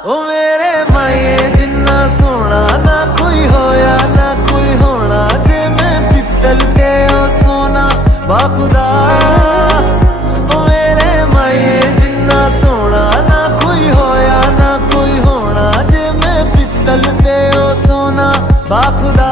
ओ मेरे माए जिन्ना सोना ना कोई होया ना कोई होना, जे मैं पित्तल ते ओ सोना बाखुदा। ओ मेरे माए जिन्ना सोना ना कोई होया ना कोई होना, जे मैं पित्तल ते ओ सोना बाखुदा।